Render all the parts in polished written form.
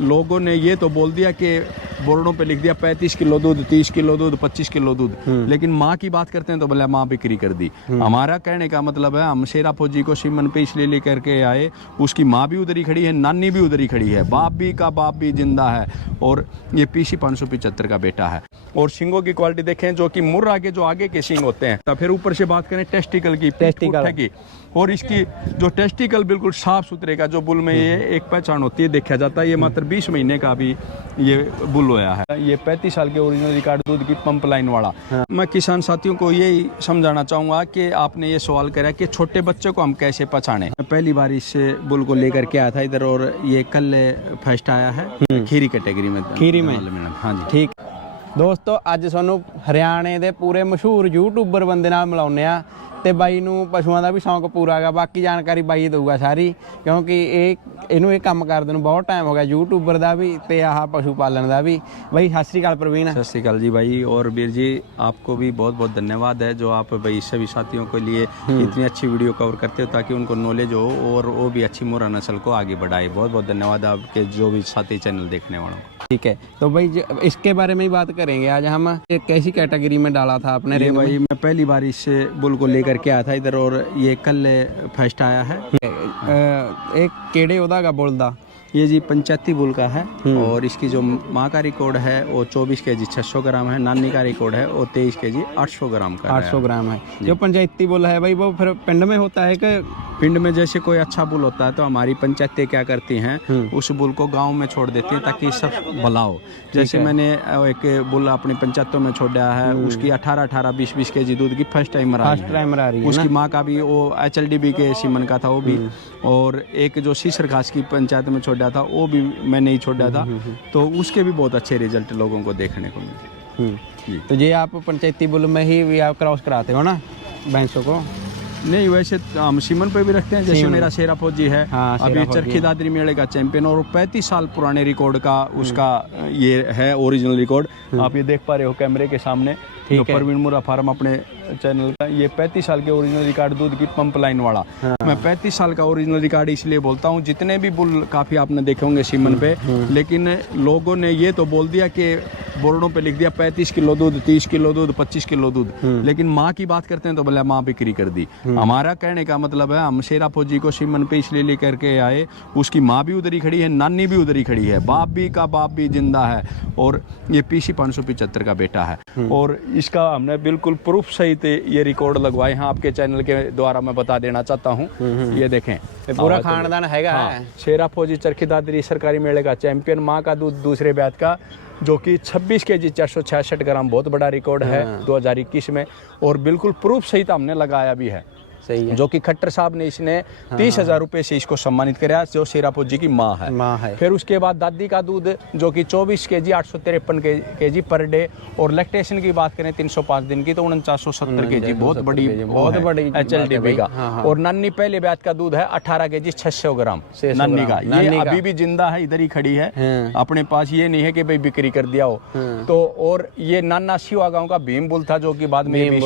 लोगों ने ये तो बोल दिया कि बोर्डों पे लिख दिया 35 किलो दूध, 30 किलो दूध, 25 किलो दूध, लेकिन माँ की बात करते हैं तो बोले माँ बिक्री कर दी। हमारा कहने का मतलब है हम शेरा फौजी को सिमन पे इसलिए लेकर के आए, उसकी माँ भी उधर ही खड़ी है, नानी भी उधर ही खड़ी है, बाप भी जिंदा है, और ये पीसी 575 का बेटा है। और सिंगों की क्वालिटी देखें, जो कि मुर्रा के जो आगे के सिंग होते हैं। तो फिर ऊपर से बात करें टेस्टिकल की, की, और इसकी जो टेस्टिकल बिल्कुल साफ सुथरे का, जो बुल में ये एक पहचान होती है, देखा जाता है। ये मात्र 20 महीने का भी ये बुल होया है। ये 35 साल के ओरिजिनल रिकॉर्ड दूध की पंप लाइन वाला। मैं किसान साथियों को यही समझाना चाहूंगा कि आपने ये सवाल करा कि छोटे बच्चे को हम कैसे पहचाने। मैं पहली बार इस बुल को लेकर के आया था इधर, और ये कल फर्स्ट आया है खीरी कैटेगरी में। खीरी में? हाँ जी, ठीक। दोस्तों ਅੱਜ ਸਾਨੂੰ ਹਰਿਆਣੇ ਦੇ ਪੂਰੇ ਮਸ਼ਹੂਰ ਯੂਟਿਊਬਰ ਬੰਦੇ ਨਾਲ ਮਿਲਾਉਂਦੇ ਆ ਤੇ ਬਾਈ ਨੂੰ ਪਸ਼ੂਆਂ ਦਾ ਵੀ ਸ਼ੌਂਕ ਪੂਰਾ ਹੈਗਾ। ਬਾਕੀ ਜਾਣਕਾਰੀ ਬਾਈ ਦਊਗਾ ਸਾਰੀ, ਕਿਉਂਕਿ ਇਹਨੂੰ ਇਹ ਕੰਮ ਕਰਦੇ ਨੂੰ ਬਹੁਤ ਟਾਈਮ ਹੋ ਗਿਆ, ਯੂਟਿਊਬਰ ਦਾ ਵੀ ਤੇ ਆਹ ਪਸ਼ੂ ਪਾਲਣ ਦਾ भी। भाई सत श्री अकाल प्रवीण। सत श्री अकाल जी भाई, और वीर जी आपको भी बहुत बहुत धन्यवाद है जो आप भाई सभी साथियों के लिए इतनी अच्छी वीडियो कवर करते हो ताकि उनको नॉलेज हो और वो भी अच्छी मुर्रा नस्ल को आगे बढ़ाए। बहुत बहुत धन्यवाद आपके जो भी साथी चैनल देखने वालों को। ठीक है, तो भाई इसके बारे में ही बात करेंगे आज हम। कैसी कैटेगरी में डाला था आपने? भाई मैं पहली बार इस बुल को लेकर के आया था इधर, और ये कल फर्स्ट आया है। एक केड़े उदा का बुल दा? ये जी पंचायती बुल का है, और इसकी जो माँ का रिकॉर्ड है वो 24 केजी 600 ग्राम है, नानी का रिकॉर्ड है वो 23 केजी 800 ग्राम का 800 ग्राम है। जो पंचायती बुल है भाई, वो फिर पिंड में होता है कि? पिंड में जैसे कोई अच्छा बुल होता है तो हमारी पंचायतें क्या करती हैं, उस बुल को गांव में छोड़ देती हैं ताकि सब भला हो। जैसे मैंने एक बुल अपनी पंचायतों में छोड़ा है, उसकी 18-18, 20-20 केजी दूध की फर्स्ट टाइम आ रही है। उसकी माँ का भी वो HLDB के सीमन का था वो भी, और एक जो सीसर घास की पंचायत में छोड़ा था वो भी मैंने ही छोड़ा था, तो उसके भी बहुत अच्छे रिजल्ट लोगों को देखने को मिले। तो ये आप पंचायती बुल में ही आप क्रॉस कराते हो ना भैंसों को? नहीं, वैसे हम सीमन पे भी रखते हैं। जैसे मेरा शेरा फौजी है, अभी चरखी दादरी मेले का चैंपियन, और 35 साल पुराने रिकॉर्ड का उसका ये है ओरिजिनल रिकॉर्ड। आप ये देख पा रहे हो कैमरे के सामने, जो प्रवीण मुर्रा फार्म अपने चैनल का, ये 35 साल के ओरिजिनल रिकॉर्ड दूध की पंप लाइन वाला। मैं 35 साल का ओरिजिनल रिकॉर्ड इसलिए बोलता हूँ, जितने भी बुल काफी आपने देखे होंगे सीमन पे, लेकिन लोगों ने ये तो बोल दिया कि बोर्डों पे लिख दिया 35 किलो दूध, 30 किलो दूध, 25 किलो दूध, लेकिन माँ की बात करते हैं तो बोले माँ बिक्री कर दी। हमारा कहने का मतलब है हम शेरा फौजी को सीमन पे इसलिए लेकर के आए, उसकी माँ भी उधर ही खड़ी है, नानी भी उधर ही खड़ी है, बाप भी जिंदा है, और ये पीसी 575 का बेटा है। और इसका हमने बिल्कुल प्रूफ सहित ये रिकॉर्ड लगवाए हैं, आपके चैनल के द्वारा मैं बता देना चाहता हूँ। ये देखें, पूरा खानदान हैगा। शेरा फौजी चरखी दादरी सरकारी मेले का चैंपियन, माँ का दूध दूसरे ब्यात का, जो कि 26 केजी 466 ग्राम, बहुत बड़ा रिकॉर्ड है 2021 में, और बिल्कुल प्रूफ सहित हमने लगाया भी है। सही है। जो कि खट्टर साहब ने इसने 30,000 रुपए से इसको सम्मानित कराया, जो शेरा फौजी की माँ है। फिर उसके बाद दादी का दूध जो कि 24 केजी 853 केजी पर डे, और लैक्टेशन की बात करें 305 दिन की तो 4970 केजी, बहुत बड़ी HLDB का। और नानी पहले ब्यात का दूध है 18 केजी 600 ग्राम नानी का। ये अभी भी जिंदा है, इधर ही खड़ी है अपने पास, ये नहीं है कि भाई बिक्री कर दिया हो तो। और ये नाना शिवा गाँव का भीम बुल था, जो कि बाद में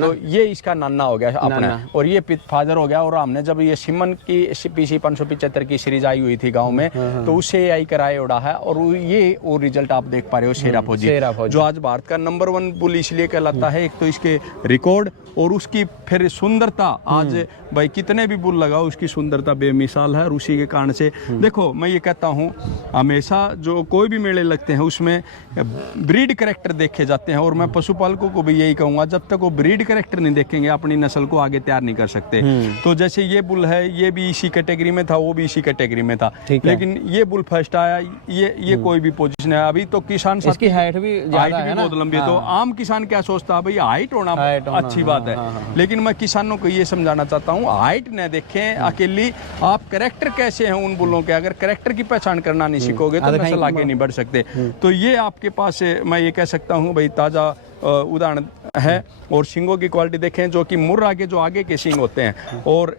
तो ये इसका नाना हो गया अपना, और ये फादर हो गया। और हमने जब ये सिमन की पीसी 575 की सीरीज आई हुई थी गांव में, तो उससे आई कराए उड़ा है, और ये वो रिजल्ट आप देख पा रहे हो शेरा फौजी, जो आज भारत का नंबर 1 बुल इसलिए कहलाता है। एक तो इसके रिकॉर्ड और उसकी फिर सुंदरता, आज भाई कितने भी बुल लगाओ उसकी सुंदरता बेमिसाल है। और उसी के कारण से देखो, मैं ये कहता हूँ हमेशा जो कोई भी मेले लगते हैं उसमें ब्रीड कैरेक्टर देखे जाते हैं, और मैं पशुपालकों को भी यही कहूँगा, जब तक वो ब्रीड कैरेक्टर नहीं देखेंगे अपनी नस्ल को आगे तैयार नहीं कर सकते। तो जैसे ये बुल है, ये भी इसी कैटेगरी में था, वो भी इसी कैटेगरी में था, लेकिन ये बुल फर्स्ट आया, ये कोई भी पोजीशन है। अभी तो किसान इसकी हाइट भी बहुत लंबी है, तो आम किसान क्या सोचता है भाई हाइट होना अच्छी बात है, लेकिन मैं किसानों को ये समझाना चाहता हूँ हाइट न देखें अकेली, आप कैरेक्टर कैसे हैं उन बुलों के, अगर कैरेक्टर की पहचान करना नहीं सीखोगे तो नस्ल आगे नहीं बढ़ सकते। तो ये आपके पास मैं ये कह सकता हूँ भाई ताजा उदाहरण है। और सींगों की क्वालिटी देखें, जो कि मुर्रा के जो आगे के सींग होते हैं, और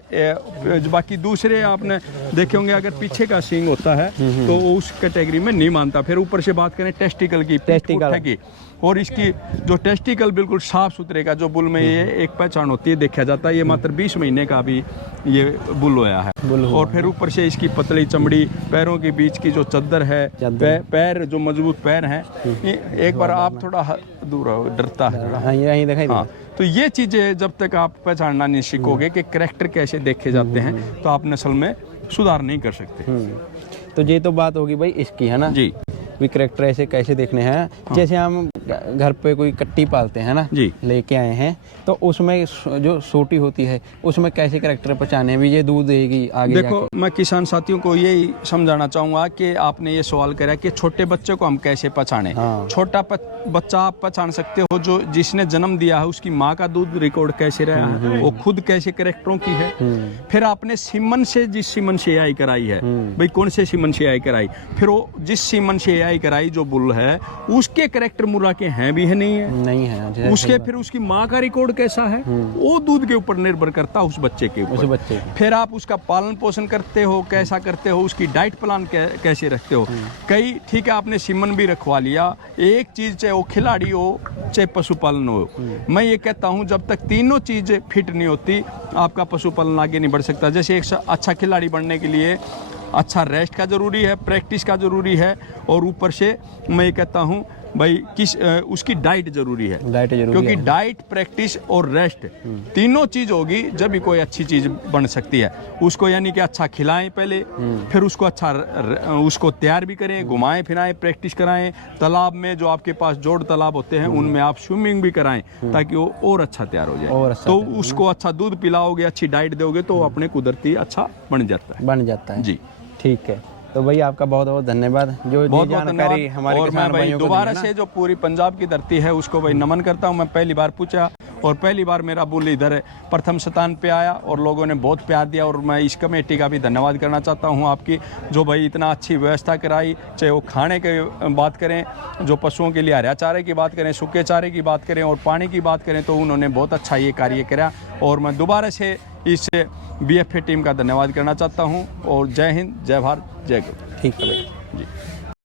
बाकी दूसरे आपने देखे होंगे अगर पीछे का सींग होता है तो वो उस कैटेगरी में नहीं मानता। फिर ऊपर से बात करें टेस्टिकल की, की, और इसकी जो टेस्टिकल बिल्कुल साफ सुथरे का, जो बुल में ये एक पहचान होती है, देखा जाता है ये मात्र 20 महीने का भी ये बुल होया है। और फिर ऊपर से इसकी पतली चमड़ी, पैरों के बीच की जो चद्दर है, पैर जो मजबूत पैर हैं। एक बार आप थोड़ा दूर हो, डरता है। हाँ, तो ये चीजें जब तक आप पहचानना नहीं सीखोगे कि करैक्टर कैसे देखे जाते हैं, तो आप नस्ल में सुधार नहीं कर सकते। तो ये तो बात होगी भाई इसकी, है ना जी, भी करैक्टर ऐसे कैसे देखने हैं। हाँ। जैसे हम घर पे कोई कट्टी पालते हैं ना जी, लेके आए हैं, तो उसमें जो सोटी होती है उसमें कैसे करैक्टर पहचाने भी ये दूध देगी आगे देखो जाके? मैं किसान साथियों को यही समझाना चाहूँगा कि आपने ये सवाल करा कि छोटे बच्चे को हम कैसे पहचाने। हाँ। छोटा बच्चा आप पहचान सकते हो जो जिसने जन्म दिया है, उसकी माँ का दूध रिकॉर्ड कैसे रहा है, वो खुद कैसे करैक्टरों की है। फिर आपने सीमन से, जिस सीमन से AI कराई है, भाई कौन से सीमन से AI कराई, फिर वो जिस सीमन से AI कराई जो बुल है, उसके करैक्टर मुर्रा के हैं भी है नहीं है उसके, फिर उसकी माँ का रिकॉर्ड कैसा है, वो दूध के ऊपर निर्भर करता है उस बच्चे के ऊपर। फिर आप उसका पालन पोषण करते हो, कैसा करते हो, उसकी डाइट प्लान कैसे रखते हो। कई ठीक है आपने सीमन भी रखवा लिया, एक चीज चाहे वो खिलाड़ी हो चाहे पशुपालन हो, मैं ये कहता हूँ जब तक तीनों चीज फिट नहीं होती आपका पशुपालन आगे नहीं बढ़ सकता। जैसे एक अच्छा खिलाड़ी बनने के लिए अच्छा रेस्ट का जरूरी है, प्रैक्टिस का जरूरी है, और ऊपर से मैं ये कहता हूँ भाई उसकी डाइट जरूरी है, क्योंकि डाइट, प्रैक्टिस और रेस्ट तीनों चीज होगी जब भी कोई अच्छी चीज बन सकती है। उसको यानी कि अच्छा खिलाएं पहले, फिर उसको अच्छा उसको तैयार भी करें, घुमाएं फिराएं, प्रैक्टिस कराएं। तालाब में जो आपके पास जोड़ तालाब होते हैं उनमें आप स्विमिंग भी कराएं ताकि वो और अच्छा तैयार हो जाए। तो उसको अच्छा दूध पिलाओगे, अच्छी डाइट दोगे तो अपने कुदरती अच्छा बन जाता है। जी ठीक है। तो भाई आपका बहुत बहुत धन्यवाद, जो बहुत जानकारी हमारे किसान भाइयों को दोबारा से जो पूरी पंजाब की धरती है उसको भाई नमन करता हूँ। मैं पहली बार पूछा और पहली बार मेरा बुल इधर प्रथम स्थान पे आया और लोगों ने बहुत प्यार दिया, और मैं इस कमेटी का भी धन्यवाद करना चाहता हूँ आपकी, जो भाई इतना अच्छी व्यवस्था कराई। चाहे वो खाने की बात करें, जो पशुओं के लिए हरा चारे की बात करें, सूखे चारे की बात करें और पानी की बात करें, तो उन्होंने बहुत अच्छा ये कार्य करा। और मैं दोबारा से इस BFA टीम का धन्यवाद करना चाहता हूँ। और जय हिंद, जय भारत, जय गौ। ठीक है भाई जी।